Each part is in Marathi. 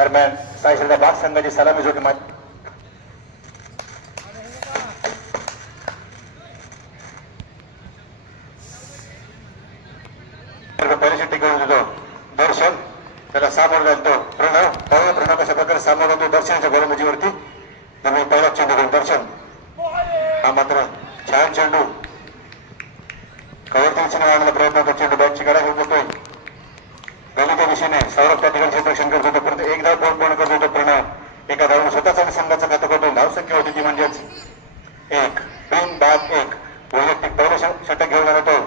दरम्यान सायश्रदा बाग संघाची सलामी जोडी माहिती पहिल्या टिकवून देतो दर्शन त्याला सामोर घालतो प्रणव पाहूया प्रणव कशा प्रकारे सामोर घालतो दर्शनाच्या गोलंदाजीवरती त्यामुळे पहिला चेंडू घेऊन दर्शन हा मात्र छान चेंडू कवर दिशेने मारण्याचा प्रयत्न होतो चेंडू बॅटची कडा घेऊन जातोय गलिच्या दिशेने सौरभ त्या ठिकाणी क्षेत्ररक्षण करत होतो परंतु एक धाव पूर्ण पूर्ण करत होतो प्रणव एका धावून स्वतःच आणि संघाचं खातं करतो धाव संख्या होती ती म्हणजेच एक तीन बाद एक वैयक्तिक पहिलं ष- षटक घेऊन आला तो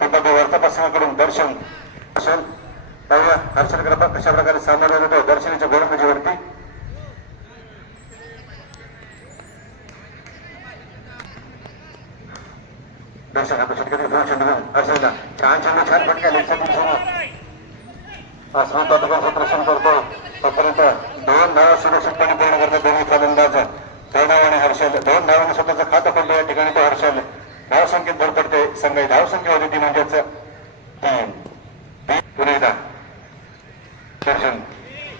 पिंपळगाव वर्तपसनाकडून दर्शन दर्शन पाहूया हर्षल ग्रपा कशा प्रकारे सामना होतो दर्शनाच्या गोलंदाजीवरती दर्शन आता षटकातील दोन चेंडू घेऊन हर्षलला छान चेंडू छान फटका लेखसाठी अस्मिता दुकानचं प्रश्न करतो तोपर्यंत दोन धाव सुरक्षितपणे पूर्ण करतात दोन्ही फलंदाज प्रणव आणि हर्षल दोन धावांनी स्वतःचं खातं पडलं या ठिकाणी तो हर्षल धाव संख्येत भर पडते संघ धाव संख्या होती ती म्हणजेच तीन तीन. पुन्हा एकदा दर्शन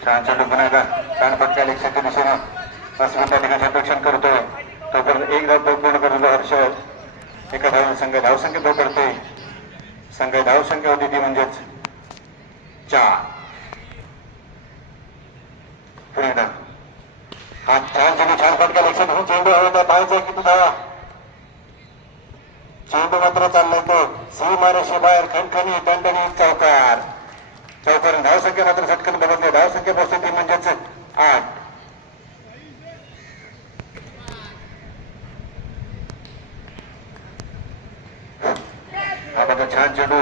छान चेंडू पुन्हा एकदा छान फटका लेखच्या दिशेने अस्मिता त्या ठिकाणी संरक्षण करतोय तोपर्यंत एक धाव पूर्ण करतो हर्ष. एका धाव संघ धावसंख्या तो पडते संघ धावसंख्या होती ती म्हणजेच चार. पुन्हा एकदा. हा छान चेंडू छान फटका लक्षात घेऊन चेंडू हवे तर पाहायचा किती धावा चेंडू मात्र चाललाय तो सी मारेशी बाहेर खणखणी दंडणी चौकार चौकार धावसंख्या मात्र झटकन बघत धावसंख्या पोहोचते ती म्हणजेच आठ हा बघा छान चेंडू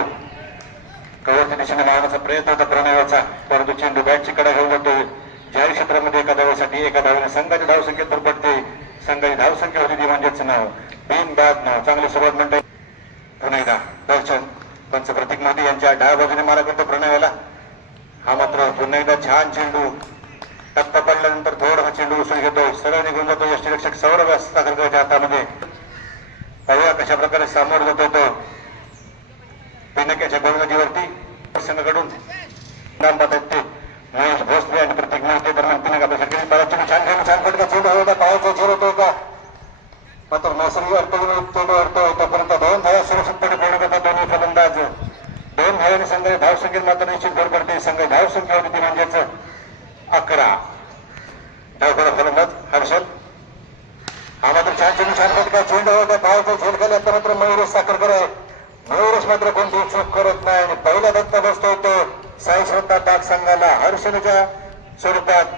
कवरच्या दिशेने लावण्याचा प्रयत्न होता प्रणयाचा परंतु चेंडू बॅटची कडा घेऊन जातो जाहीर क्षेत्रामध्ये एका धावासाठी एका धावाने संघाच्या धावसंख्येत तर पडते संघाची धावसंख्या होती ती म्हणजेच नाव. बिन बाद नाव. चांगली सुरुवात म्हणते पुन्हा एकदा दर्शन. पंच प्रतीक मोदी यांच्या डाव्या बाजूने मारा करतो प्रणवाला हा मात्र पुन्हा एकदा छान चेंडू. टप्पा पडल्यानंतर थोडा हा चेंडू उचलून घेतो. सरळ निघून जातो यष्टीरक्षक सौरभ साखरकरच्या हातामध्ये. पाहूया कशा प्रकारे सामोर जातो तो पिनक्याच्या गोलंदाजीवरती संघाकडून नाम पाहतात ते महेश भोसले आणि प्रत्येक मोहिते दरम्यान पिनक आपल्या सरकारी पायाची छान घेऊन छान फटका चेंडू होता पायाचा झेल होतो का? मात्र नैसर्गिक अडचणी तोंड हरतो होतापर्यंत दोन धावा सुरक्षितपणे पूर्ण करतात दोन्ही फलंदाज. दोन धावांनी संघाने धाव संख्येत मात्र निश्चित भर पडते संघ धावसंख्या होती ती म्हणजेच अकरा धावकडा फलंदाज हर्षल हा मात्र छान चेंडू छान फटका चेंडू होता पायाचा झेल खाली आता मात्र मयुरेश साखरकर आहे मयुरेश मात्र कोणती चूक करत नाही आणि पहिला धक्का बसतो तो साई श्रद्धा पाक संघाला हर्षलच्या स्वरूपात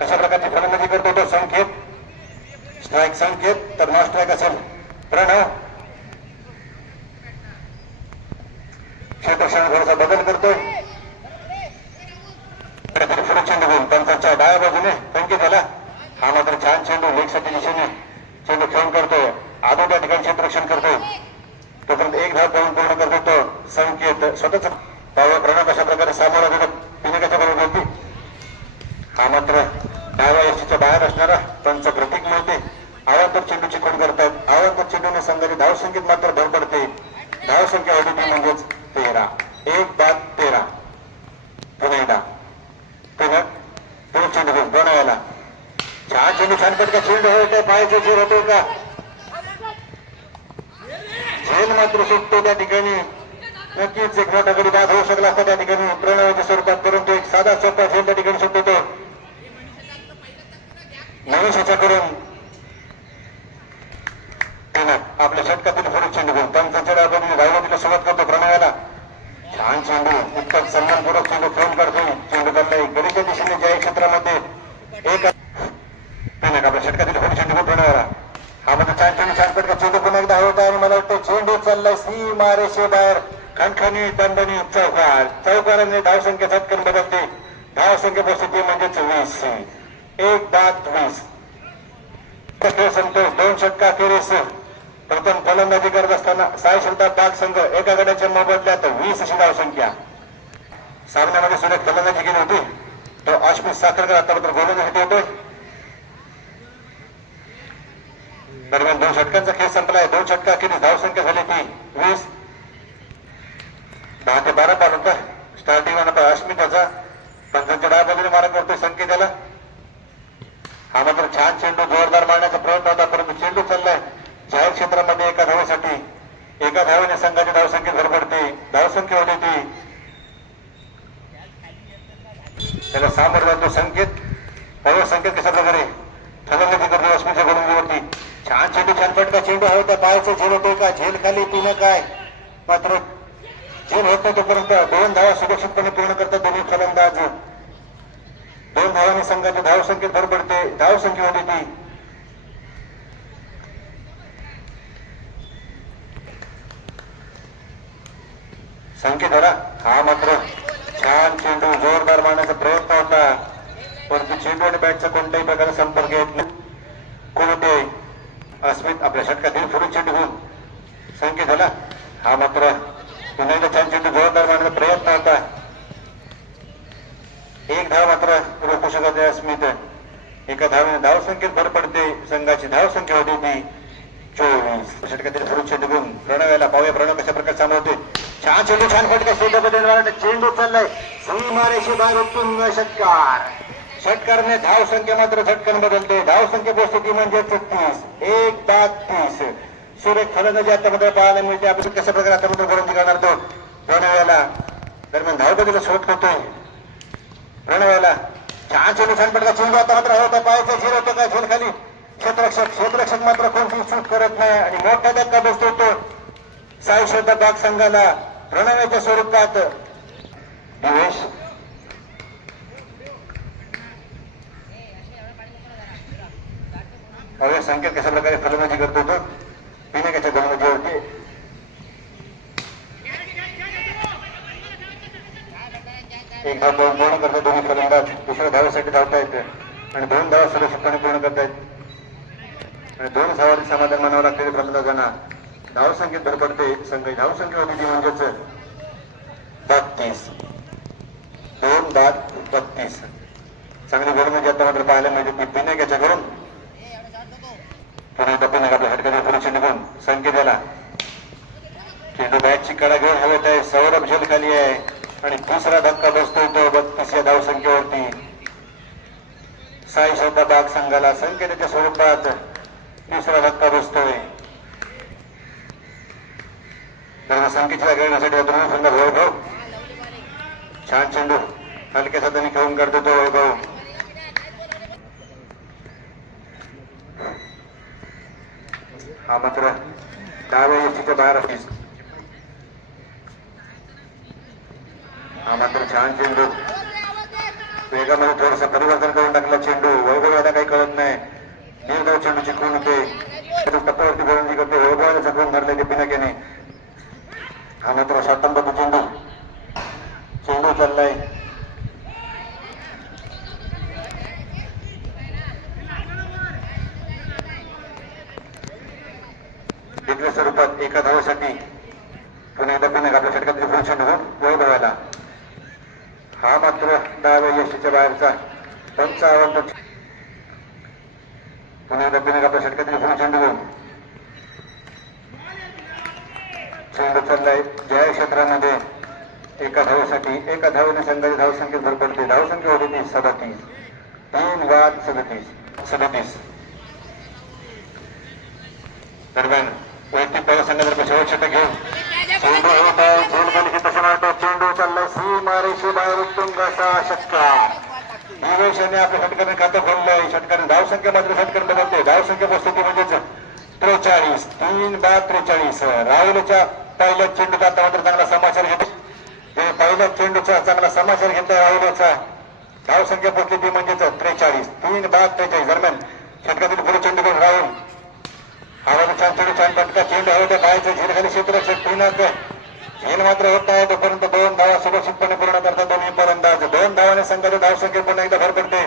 कशा प्रकारची फलंदाजी करतो तो संकेत स्ट्राईक संकेत असेल प्रणव क्षेत्रक्षण थोडासा बदल करतोय. पुढे चेंडू पंचांच्या डाव्या बाजूने संकेत झाला. हा मात्र छान चेंडू लेगसाठी दिशेने चेंडू खेळून करतोय. आदो त्या ठिकाणी क्षेत्ररक्षण करतोय. तोपर्यंत एक धाव पाहून पूर्ण करतो तो संकेत स्वतःच. पावा प्रणव कशा प्रकारे सामोरा देतो पिनकाच्या बरोबर होती हा मात्र डाव्या यष्टीच्या बाहेर असणारा पंच प्रतीक मिळते करतात. आवांतर चेंडूने संघाची धावसंख्येत मात्र भर पडते. धावसंख्या होती म्हणजेच तेरा. एक बाद तेरा. पुन्हा एकदा. पुन्हा दोन चेंडू घेऊन दोन वेळेला. छान चेंडू छान पटका चेंडू होते पायाचे झेल होते का? झेल मात्र सुटतो त्या ठिकाणी. नक्कीच एक मोठा गडी बाद होऊ शकला असता त्या ठिकाणी. प्रणवाच्या स्वरूपात परंतु एक साधा सोपा झेल त्या ठिकाणी सुटतो तो. महेश करून त्यानं आपल्या षटकातील फरक चेंडू घेऊन पंचाच्या आपण धावतीला सुरुवात करतो प्रणवाला छान चेंडू इतका सन्मानपूर्वक चेंडू खेळून करतो चेंडू करताय गडीच्या दिशेने जय क्षेत्रामध्ये एक त्यानं आपल्या षटकातील फरक चेंडू घेऊन प्रणवाला हा मध्ये छान चेंडू छान पटका चेंडू पुन्हा एकदा होता आणि मला वाटतं चेंडू चाललाय सी मारेशे बाहेर. खणखणी दंडणी चौकार. चौकाराने धावसंख्या झटकन बदलते धावसंख्या परिस्थिती म्हणजेच वीस एक बाद वीस खेळ संतोष दोन षटका अखेरीस प्रथम फलंदाजी करत असताना साई श्रद्धा बाग संघ एका गड्याच्या मोबदल्यात वीस अशी धावसंख्या सामन्यामध्ये सुरेख फलंदाजी केली होती. तो अश्विन साखरकर आतापर्यंत गोलंदाजी होतोय दरम्यान दोन षटकांचा खेळ संपलाय दोन षटका केली धावसंख्या झाली ती वीस दहा ते बारा पार होता अश्विन त्याचा पंचांच्या डाव्या बाजूने मारा करतोय संकेताला हा मात्र छान चेंडू जोरदार मारण्याचा प्रयत्न होता परंतु चेंडू चाललाय. जाहीर क्षेत्रामध्ये एका धावासाठी एका धावाने संघाची धावसंख्या भर पडते धावसंख्या होते. ती त्याला सामोर जातो संकेत पाहूया संकेत कशा प्रकारे फलंदाजी करतो अस्मिता गोलंदाजीवरती छान चेंडू छान फटका चेंडू हवा त्या पायाचं झेल होतोय का? झेल खाली पिणं काय? मात्र झेल होत नाही तोपर्यंत दोन धावा सुरक्षितपणे पूर्ण करतात दोन्ही फलंदाज. दोन धावांनी संघाच्या धावसंख्येत भर पडते धावसंख्या होती ती. संकेत धरा हा मात्र छान चेंडू जोरदार मारण्याचा प्रयत्न होता. परंतु चेंडू आणि बॅटचा कोणत्याही प्रकारे संपर्क येत नाही. कोणते अस्मित आपल्या षटकातील फिरून चेंडू घेऊन संकेत झाला. हा मात्र पुन्हा एकदा छान चेंडू जोरदार मारण्याचा प्रयत्न होता. एक धाव मात्र रोखू शकत नाही अस्मित. एका धावेने धावसंख्येत भर पडते. संघाची धावसंख्या होती ती चोवीस. षटकातील फिरून चेंडू घेऊन प्रणव्याला पाहूया प्रणव कशा प्रकारे सांभाळते छान चेंडू छान फटका शेतामध्ये चेंडू चाललाय. सीमारेशी बाहेर उत्तुंग षटकार. षटकारने धाव संख्या मात्र झटकन बदलते. धाव संख्या परिस्थिती म्हणजे छत्तीस. एक दात तीस. सुरेख फलंदाजी आता मात्र पाहायला मिळते. आपण कशा प्रकारे आता मात्र गोलंदाजी करणार तो? प्रणव्याला दरम्यान धावपतीला शोध करतोय. प्रणव्याला छान चेंडू छान फटका चेंडू आता मात्र होता. पायाचा झेल होतो काय झेल खाली. क्षेत्ररक्षक क्षेत्ररक्षक मात्र कोणती चूक करत नाही. आणि मोठा धक्का बसतो तो. साई श्रद्धा बाग संघाला. प्रणव्याच्या स्वरूपात. दिवेश अरे संकेत कशा प्रकारे फलंदाजी करतो तो? पिण्याच्या गोलंदाजीवरती एक धाव दोन पूर्ण करतात दोन्ही फलंदाज. दुसऱ्या धावेसाठी धावतायत आणि दोन धावा सुरक्षितपणे पूर्ण करतायत आणि दोन धावांनी समाधान मानावं लागते फलंदाजांना. धावसंख्येत भर पडते संघ धावसंख्या होती ती म्हणजेच बत्तीस. दोन बाद बत्तीस. चांगली गोल म्हणजे आता मात्र पाहायला मिळते की पिनक याच्याकडून पुन्हा एकदा पिनक आपल्या हटकाच्या पुढे निघून संकेत याला चेंडू बॅटची कडा घेऊन हवेत आहे सौरभ झेल खाली आहे. आणि दुसरा धक्का बसतोय तो बत्तीस या धावसंख्येवरती साई श्रद्धा बाग संघाला संकेताच्या स्वरूपात दुसरा धक्का बसतोय. तर संकेतला खेळण्यासाठी दोन्ही संघ वैभव छान चेंडू हलक्या साधाने खेळून करतो तो वैभव हा मात्र डाव्या यष्टीच्या बाहेर असतील हा मात्र छान चेंडू वेगामध्ये थोडस परिवर्तन करून टाकला चेंडू वैभव याला काही कळत नाही निर्धाव चेंडू चिकवून होते टप्प्यावरती गोलंदाजी करते वैभवाने चकवून धरले ते पिनकेने हा मात्र शॉटंबद्ध चेंडू चेंडू चाललाय वेगळ्या स्वरूपात एका धावासाठी पुन्हा एकदा पिनक आपल्या षटकातील पुढे होऊन घेऊन वैभवाला हा मात्र डाव्या यशीच्या बाहेरचा पंचावन्न पुन्हा एकदा पिनक आपल्या षटकातील पुढे चेंडू घेऊन चेंडू चाललाय जय क्षेत्रामध्ये एका धावेसाठी एका धावेने संघाची धावसंख्येत भर पडते धावसंख्या होती ती सदतीस तीन वाद सदतीस सदतीस दरम्यान वैयक्तिक पहिल्या संघातर्फे शेवट षटक घेऊन चेंडू होत आहे झेल खाली तसं वाटतं चेंडू चाललाय सीमारेशी बाहेर उत्तुंग असा षटकार निवेशाने आपल्या षटकाने खातं खोललंय षटकाने धावसंख्या मात्र षटकार बदलते धावसंख्या परिस्थिती म्हणजेच त्रेचाळीस तीन बाद राहुलच्या पहिल्या चेंडूचा आता चांगला समाचार घेतो पहिल्या चेंडूचा चांगला समाचार घेत राहुलचा धाव संख्या पोहोचली ती म्हणजेच त्रेचाळीस. तीन बाद त्रेचाळीस दरम्यान षटकातील पुढे चेंडू घेऊन राहुल. आवाज छान चेंडू छान पटका. चेंडू हवे त्या पायाचं झेलखाली क्षेत्र क्षेत्ररक्षक झेल मात्र होत नाही तोपर्यंत दोन धावा सुरक्षितपणे पूर्ण करतात दोन्ही फलंदाज. दोन धावाने संघाच्या धावसंख्येत पुन्हा एकदा भर पडते.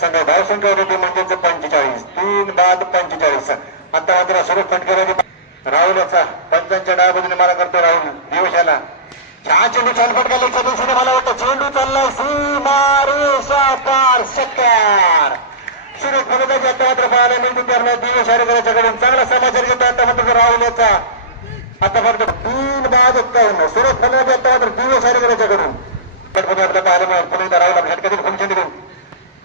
संघ धावसंख्या होती ती म्हणजेच पंचेचाळीस. तीन बाद पंचेचाळीस. आता मात्र सुरेश फटकर राहुल असा पंचांच्या डाव्या बाजूने मारा करतो राहुल दिवशाला. छान चेंडू छान फटका लेखच्या दिवशीने मला वाटतं चेंडू चाललाय सीमा रेषा पार षटकार सुरेश फलंदाजी आता मात्र पाहायला मिळते त्यांना दिवस शारीकडून चांगला समाचार घेतो आता मात्र राहुल याचा आता फक्त तीन बाद एक्कावन्न सुरेश फलंदाजी आता मात्र दिवस शारीकडून पटपट आपल्या पाहायला मिळेल. पुणे राहुल आपल्या षटकातील फंक्शन देऊन.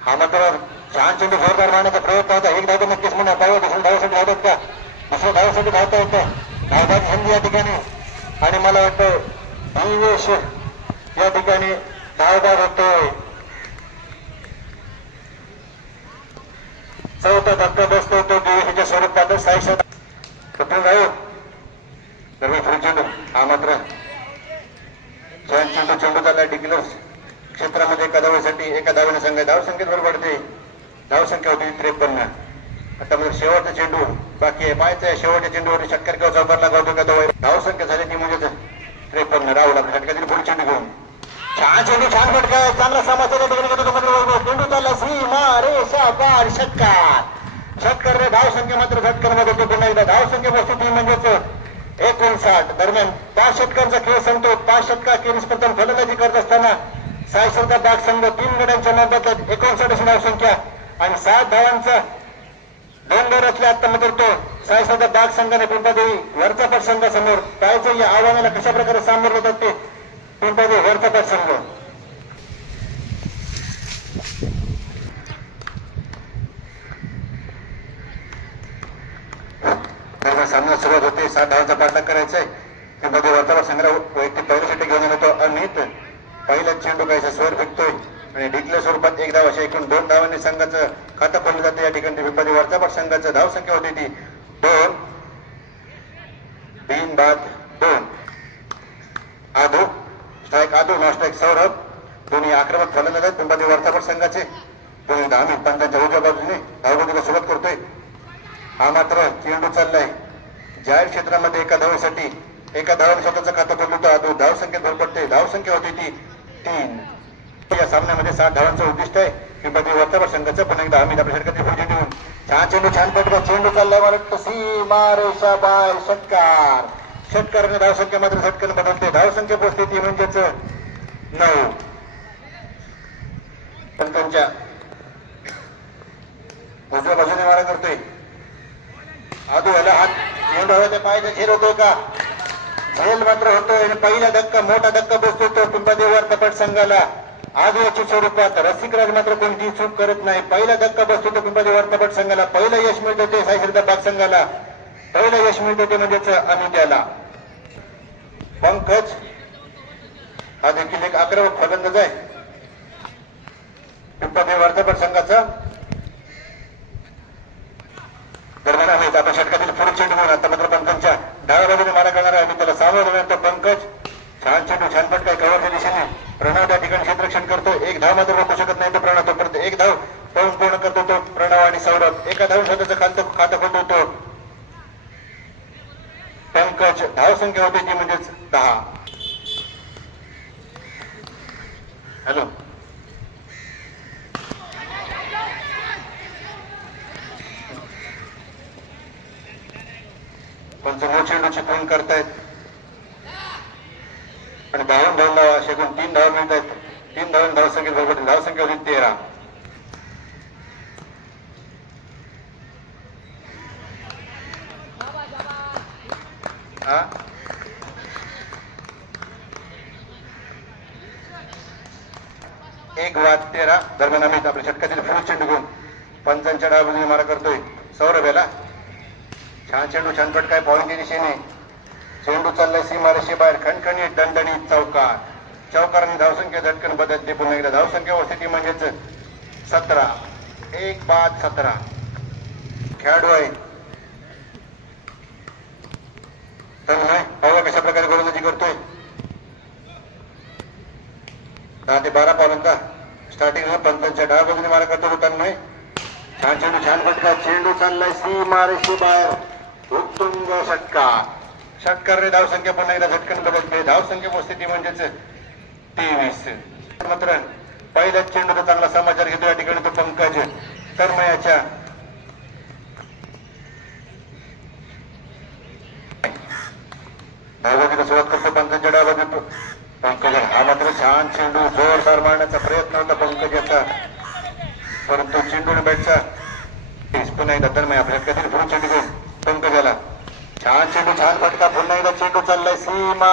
हा मात्र छान चेंडू जोरदार मारण्याचा प्रयत्न होता. एक धाव तर नक्कीच म्हणा पाहू दुसऱ्या धावासाठी धावतात का दुसऱ्या धावता येतं. धावतात संधी या ठिकाणी. आणि मला वाटतं दिवेश या ठिकाणी धावदार होतोय चौथा धक्का बसतो तो दिवेशच्या स्वरूपात साईशा कपिल राहू दरम्यान फुल चेंडू हा मात्र छान चेंडू चेंडू चालला डिक्लर्स क्षेत्रामध्ये एका धावेसाठी एका धावेने संघ धाव संख्येत भर पडते धाव संख्या होती त्रेपन्न आता शेवटचा चेंडू. बाकी आहे पाहायचं शेवटच्या चेंडूवर शक्कर किंवा चौकारला गावतो का तो धाव संख्या झाली ती म्हणजे त्रेपन्न राहुला आपल्या षटकातील फुल चेंडू घेऊन. छान चेंडू छान फटका चांगला समाचार चेंडू चालला. सीमा रे शाबार षटकार. षटकार रे धाव संख्या मात्र झटकरमध्ये तो पुन्हा एकदा धाव संख्या ती म्हणजेच एकोणसाठ. दरम्यान पाच षटकांचा खेळ संपतो. पाच षटका अखेरीस प्रथम फलंदाजी करत असताना सायसरचा डाक संघ तीन गड्यांच्या नोंदवतात एकोणसाठ अशी धावसंख्या आणि सात धावांचा दोन दोन असले आता मात्र तो बाग संघाने पिंपादेवी वरचा पट संघासमोर पाहायचं या आव्हानाला कशा प्रकारे सामोरं जातात ते पिंपादेवी वरचा पट संघ सामना सुरुवात होते. सात धावांचा पाठलाग करायचा आहे मध्ये वर्तमान संग्रह वैयक्तिक पहिल्यासाठी घेऊन येतो अनित. पहिला चेंडू काहीसा स्वर फेकतोय आणि डिक्लेअर स्वरूपात एक धाव अशा एकूण दोन धावांनी संघाचं खातं खोललं जातं. या ठिकाणी विपादी वर्तमान संघाचं धावसंख्या होती ती दोन. तीन बाद दोन. आधो स्ट्राईक आधो नॉ स्ट्राईक सौरभ. दोन्ही आक्रमक फलंदाज आहेत. पिंपादी वर्तमान संघाचे. दोन्ही धामी पंतांच्या उजव्या बाजूने धावगतीला सुरुवात करतोय. हा मात्र चेंडू चाललाय. जाहीर क्षेत्रामध्ये एका धावेसाठी एका धावाने स्वतःचं खातं खोललं होतं. आधो धाव संख्येत धावसंख्या होती ती तीन. या सामन्यामध्ये सात धावांचं उद्दिष्ट आहे. किंवा वर्तमान संघाचं पण एकदा आम्ही आपल्या षटकातील फुल देऊन. छान चेंडू छान पटका चेंडू चाललाय मला वाटतं. सीमा रेषा बाय षटकार षटकारने धावसंख्या मात्र झटकन बदलते. धावसंख्या पोचते ती म्हणजेच नऊ. पण त्यांच्या उजव्या बाजूने मारा करतोय. आदू आला हात चेंडू हवा पायाचा झेल होतोय का? झेल मात्र होतोय. पहिला धक्का मोठा धक्का बसतो तो पिंपदेवर कपट संघाला. आदूच्या स्वरूपात रसिकराज मात्र कोणतीही चूक करत नाही. पहिला धक्का बसतो तो पिंपदेवर कपट संघाला पहिलं यश मिळतो ते साईश्रद्धा बाग संघाला पहिलं यश मिळतो ते म्हणजेच अनुजाला पंकज हा देखील एक अकरा फलंदाज आहे. पिंपदेव वर्तापट संघाचा दरम्यान आहेत आता षटकातील पुढे चेंडू म्हणून आता मात्र पंकजच्या डाव्या बाजूने मारा करणार आहे मी त्याला सामोरं मिळतो पंकज छान चेंडू छान फटका कव्हरच्या दिशेने प्रणव त्या ठिकाणी क्षेत्ररक्षण करतो एक धाव मात्र रोखू शकत नाही तो प्रणव तो परत एक धाव पळून पूर्ण करतो तो प्रणव आणि सौरभ एका धाव स्वतःचं खातं खातं खोलतो पंकज धाव संख्या होती ती म्हणजेच दहा. हॅलो. पण समोर चेंडूची फोन करतायत. आणि धावून धावून धावा असे एकूण तीन धाव मिळत आहेत तीन धावून धाव संख्या बरोबर धावसंख्या होती तेरा हा एक वाद तेरा दरम्यान आम्ही आपल्या षटकातील फुल चेंडू घेऊन पंचांच्या डाव मारा करतोय. सौरभ याला. छान चेंडू छान पटकाय पॉईंटच्या दिशेने चेंडू चाललाय सीमारेषे बाहेर. खणखणी दणदणी चौकार. चौकाराने धावसंख्या झटकन बदलते पुन्हा एकदा धावसंख्या स्थिती म्हणजेच सतरा. एक बाद सतरा. खेळाडू आहे. तर नाही कशा प्रकारे गोलंदाजी करतोय. दहा ते बारा पावलांचा स्टार्टिंग पंतांच्या डाव्या बघून मारा करतो लोकांमुळे छान चेंडू छान फटका. चेंडू चाललाय सीमा रेषे बाहेर. उत्तुंग षटका. षटकार रे धावसंख्या पुन्हा एकदा झटकन बदलते धावसंख्या स्थिती म्हणजेच तेवीस. मात्र पहिल्याच चेंडूचा चांगला समाचार घेतो. या ठिकाणी तो पंकज तन्मयाच्या धावगतीला सुरुवात करतो. पंकजच्या डावा देतो पंकज हा मात्र छान चेंडू जोरदार मारण्याचा प्रयत्न होता पंकज याचा परंतु चेंडून बॅटचा हिसपून एकदा दरम्यान आपल्याला काहीतरी फोन चेंडू घेऊन पंकजाला. छान चेंडू छान फटका पुन्हा एकदा चेंडू चाललाय. सीमा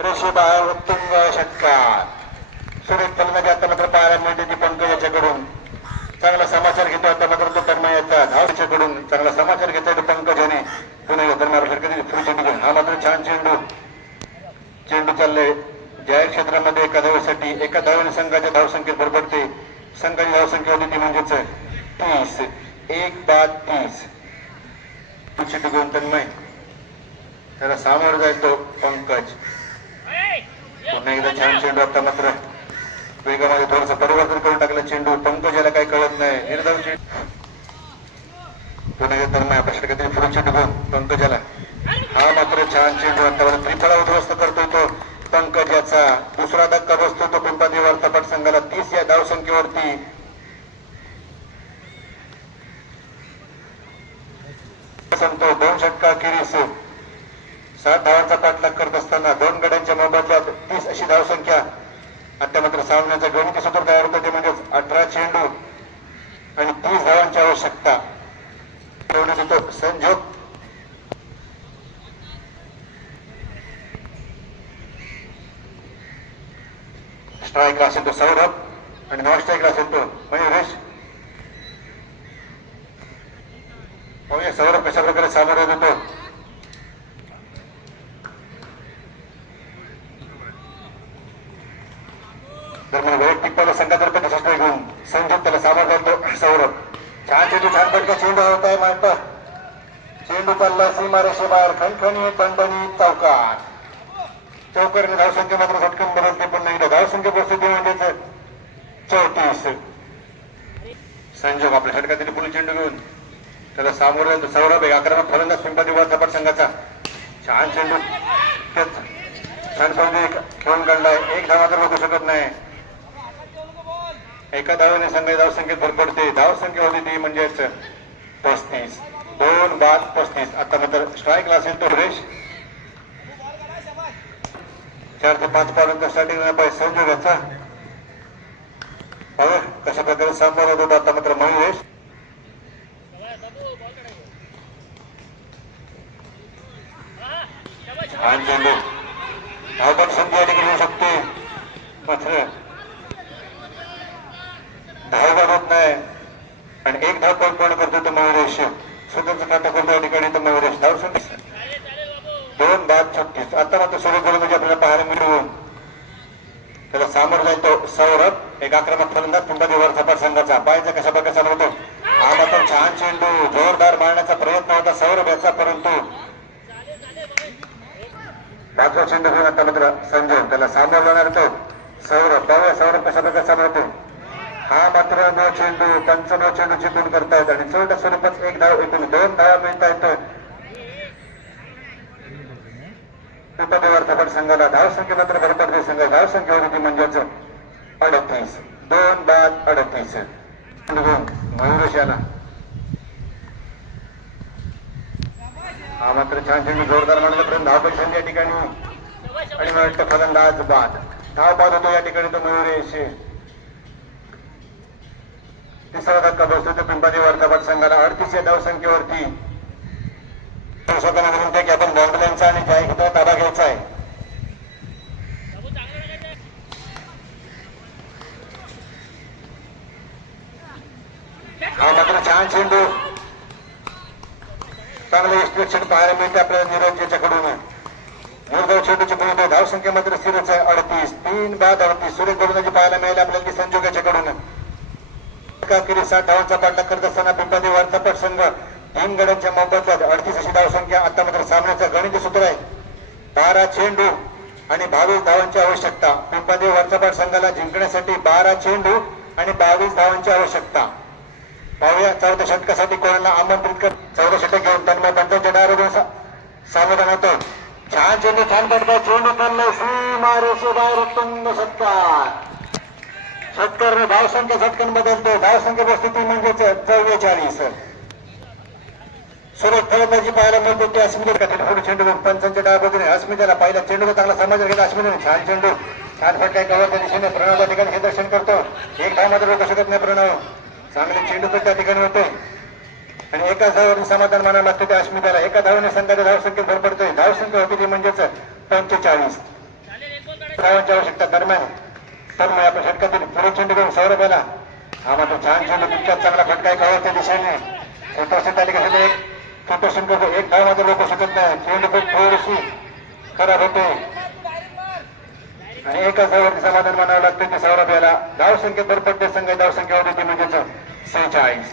रेषेबाहेर उत्तुंग षटकार. सुरेश फलंदाजी आता मात्र पाहायला मिळते ती पंकज याच्याकडून चांगला समाचार घेतो आता मात्र तो तन्मयाचा. धाव याच्याकडून चांगला समाचार घेतोय तो पंकजाने. पुन्हा एकदा दरम्यान आपल्याला काहीतरी फोन चेंडू घेऊन. हा मात्र छान चेंडू. चेंडू चालले जाहीर क्षेत्रामध्ये एका धावेसाठी एका धावेने संघाच्या धावसंख्येत भरपडते संघाची धावसंख्या होती ती म्हणजेच तीस. एक बाद तीस. पुढची टिकवून तन्मय त्याला सामोर जाईल पंकज. पुन्हा एकदा छान चेंडू आता मात्र वेगामध्ये थोडंसं परिवर्तन करून टाकलं चेंडू. पंकज याला काही कळत नाही. निर्धाव पुन्हा एकदा तन्मय आपल्या पुढे पंकजाला. हा मात्र छान चेंडू आता त्रिफळा उद्ध्वस्त पंकज याचा दुसरा धक्का बसतो तो कोणता तपट संघाला तीस या धावसंख्येवरती. संतो दोन षटका अखेरीस सात धावांचा पाठलाग करत असताना दोन गड्यांच्या मोबदल्यात तीस अशी धावसंख्या. आता मात्र सामन्याचं गणित सूत्र तयार होतं ते म्हणजेच अठरा चेंडू आणि तीस धावांची आवश्यकता. ठेवण्यात येतो संजोग स्ट्राईकला असेल तो सौरभ. आणि नॉन स्ट्राईकला असेल तो मयुरेश. पाहूया सौरभ कशा प्रकारे सामोरे होतो दरम्यान वैयक्तिक पद संघातर्फे प्रशस्ती घेऊन संजोग त्याला सामोर करतो सौरभ. छान चेंडू छान पडका चेंडू होत आहे मांडता चेंडू पडला सीमारेषे बाहेर खणखणी बंडणी चौकात चौकारीने धावसंख्या मात्र झटकन बदलते पण नाही धावसंख्या परिस्थिती म्हणजेच चौतीस संजोग आपल्या षटकातील पुढील चेंडू घेऊन त्याला सामोरं सौरभ एक आक्रमक फलंदाज पिंपती वर झपाट संघाचा. छान चेंडू. तेच. छान पहिले खेळून काढलाय. एक धावा तर बघू शकत नाही. एका धावाने संघ धावसंख्येत भर पडते धावसंख्या होती ती म्हणजेच पस्तीस. दोन बाद पस्तीस. आता मात्र स्ट्राईकला असेल तो फ्रेश. चार ते पाच पर्यंत स्टार्टिंग पाहिजे संजोग याचा कशा प्रकारे सांभाळत होता. आता मात्र मयुरेश छान चेंडू धावपट संधी या ठिकाणी होऊ शकते मात्र धावपट होत नाही आणि एक धाव पण पूर्ण करतो तो मयुरेश स्वतंत्र खाता करतो या ठिकाणी तो मयुरेश धाव संधी दोन बाद छत्तीस आता मात्र सुरू म्हणजे आपल्याला पाहायला मिळवून त्याला सामोर जाईल तो सौरभ एक आक्रमक फलंदाज पिंपरी वर झपाट संघाचा पाहायचा कशा प्रकारे चालवतो हा मात्र छान चेंडू जोरदार मारण्याचा प्रयत्न होता सौरभ याचा परंतु पाचवा चेंडू घेऊन आता मित्र संजय त्याला सामोर जाणार तो. सौरभ पाहूया सौरभ कशा प्रकारे चालवतो हा मात्र नो चेंडू पंच नो चेंडू चिकून करतायत आणि चोरट्या स्वरूपात एक धाव एकूण दोन धावा मिळता येतोय पिंपदेवर तपट संघाला धावसंख्या मात्र भरपडते संघ धावसंख्या होती ती म्हणजेच अडतीस दोन बाद अडतीस मयुरेश याला हा मात्र जोरदार मारल्यापर्यंत धाव पण या ठिकाणी. आणि मला वाटतं फलंदाज बाद. धाव बाद होतो या ठिकाणी तो मयुरेश तिसरा धक्का बसतो तो पिंपरी वर्धापट संघाला अडतीस या धावसंख्येवरती दर्शकांना विनंती की आपण बॉम्बलेनचा आणि जाय घेतो ताबा घ्यायचा आहे. हा मात्र छान चेंडू. चांगलं एक्सप्रेशन पाहायला मिळते आपल्याला नीरज याच्याकडून मुरगाव चेंडूची गुण धावसंख्या मात्र स्थिरच आहे अडतीस तीन बाद अडतीस सुरेख गोलंदाजी पाहायला मिळाली आपल्याला की संजोग याच्याकडून अशा साठ धावांचा पाठलाग करत असताना पिंपरी वार्तापट संघ. तीन गड्यांच्या मोबदल्यात अडतीस अशी धावसंख्या आता मात्र सामन्याचं गणित सूत्र आहे. बारा चेंडू आणि बावीस धावांची आवश्यकता. पिंपरी वार्तापट संघाला जिंकण्यासाठी बारा चेंडू आणि बावीस धावांची आवश्यकता. पाहूया चौथ्या षटकासाठी कोणाला आमंत्रित कर चौदा षटक घेऊन तन्मय पंचांच्या डायरोधून सामोदन होतं छान चेंडू छान पडतात चेंडू चाललंय श्री रेषे बाहेर उत्तम षटकार षटकार भावसंख्या झटकन बदलतो. भावसंख्या परिस्थिती म्हणजेच चव्वेचाळीस. सुरेश फलंदाजी पाहायला मिळतो. ते अस्मिता पुढे चेंडू पंचांच्या डाव बाजूने अस्मिताला पहिला चेंडू चांगला समाज घेतला अस्मिताने छान चेंडू. छान फटका कव्हर त्या दिशेने प्रणवच्या ठिकाणी हे दर्शन करतो. एक धाव मात्र रोखू शकत नाही प्रणव. चांगले चेंडू तर त्या ठिकाणी होते. आणि एका धावाने समाधान मानावं लागतं त्या अस्मिताला एका धावाने संघाच्या धावसंख्येत भर पडतोय. धावसंख्या होती ती म्हणजेच पंचेचाळीस. धावांची आवश्यकता दरम्यान तर मग आपण षटकातील पुढे चेंडू घेऊन सौरभ आला. हा मात्र छान चेंडू तितकाच चांगला फटका कव्हर त्या दिशेने. छोटंसं तालिका ठिकाणी एक छोटंसं करतो. एक धाव मात्र रोखू शकत नाही. चेंडू खूप थोडीशी खराब होते. आणि एका धावावरती समाधान मानावं लागतं की सौरभ याला धाव संख्येत भरपट्टे संघ धाव संख्या होती ती म्हणजेच सेहेचाळीस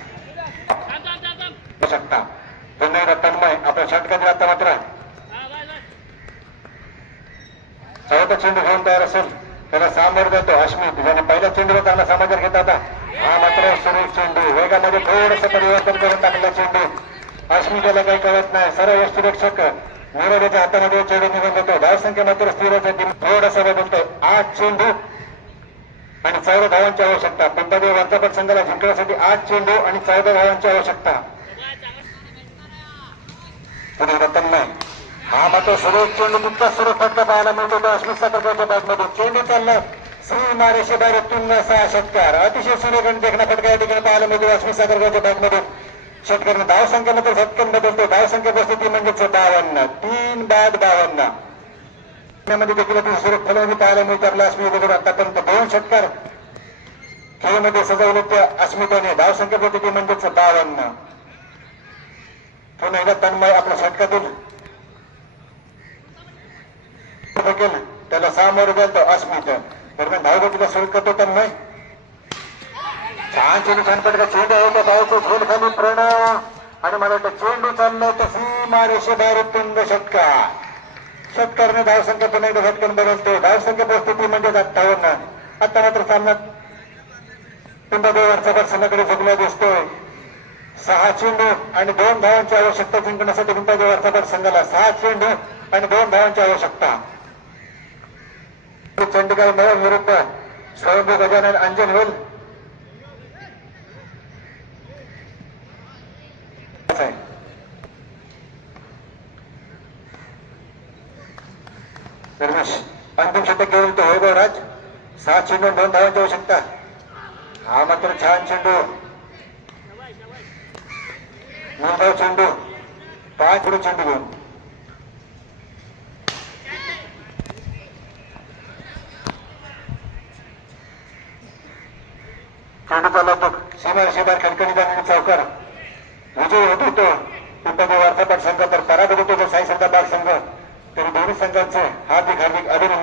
शकता. पुन्हा एकदा तन्मय. आपल्या षटकातील आता मात्र? चौथा चेंडू घेऊन तयार असेल. त्याला सामोर जातो अश्मित ज्याने पहिल्या चेंडूवर चांगला समाचार घेत होता. हा मात्र सुरेश चेंडू. वेगामध्ये थोडस परिवर्तन करून टाकला चेंडू. अश्मित काही कळत नाही. सर्व यष्टीरक्षक निरोधीच्या हातामध्ये चेंडू निघून जातो. धावसंख्या मात्र स्थिरसाठी थोडासा बदलतो. आठ चेंडू आणि चौदा धावांची आवश्यकता. पिंपळदेव वर्धापन संघाला जिंकण्यासाठी आठ चेंडू आणि चौदा धावांची आवश्यकता. पुढे रतन नाही. हा मात्र सुरेश चेंडू तितका सुरेख फटका पाहायला मिळतो. तो अश्मित साखरकरच्या बॅटमध्ये चेंडू चाललं. श्री मारेशे बाहेर तुंग सहा षटकार अतिशय सूर्यगण देखणं फटका या ठिकाणी पाहायला मिळतो. अश्मित साखरकरच्या बॅटमध्ये षटकार धाव संख्या झटकन बदलतो धाव संख्या बसते ती म्हणजेच बावन्न. तीन बाद बावन्न. मध्ये देखील अतिशय सुरेख फलंदाजी पाहायला मिळतो. आपल्या अस्मितेकडून आतापर्यंत दोन षटकार. खेळमध्ये सजवले त्या अस्मितेने धाव संख्या बसते ती म्हणजेच बावन्न. पुन्हा एकदा तन्मय आपल्या षटकातील केलं त्याला सामोरं गेलं तर. अस्मित धाव धावगतीला सुरू करतो पण नाही? छान चेंडू छान पटका चेंडू आहे त्या धावचं झोल खाली प्रणव आणि मला वाटतं चेंडू चाललं तर सीमा रेषे बाहेर उत्तुंग षटकार षटकारने धावसंख्या पुन्हा एकदा झटकन बदलतो धावसंख्या परिस्थिती म्हणजे अठ्ठावन्न आता मात्र सामना सामन्यात पिंपळदेवांचा संघाकडे झुकला दिसतोय. सहा चेंडू आणि दोन धावांची आवश्यकता जिंकण्यासाठी पिंपळदेवांचा संघाला सहा चेंडू आणि दोन धावांची आवश्यकता. चंडीगड नगर विरुद्ध स्वयंभू गजानन अंजन होईल. दरम्यान अंतिम षटक घेऊन तो वैभव राज. सात चेंडू आणि दोन धावांची आवश्यकता हा मात्र छान चेंडू. नंबर चेंडू. पाच पुढे चेंडू घेऊन. चेंडू चालला तो सीमा शेबार खडकणी जाणारी चौकार. होत होतो. तो पिंपळदेव वार्तापट संघ तर पराभूत होतो साई संघ बाग संघ तरी दोन्ही संघांचे हार्दिक हार्दिक अभिनंदन.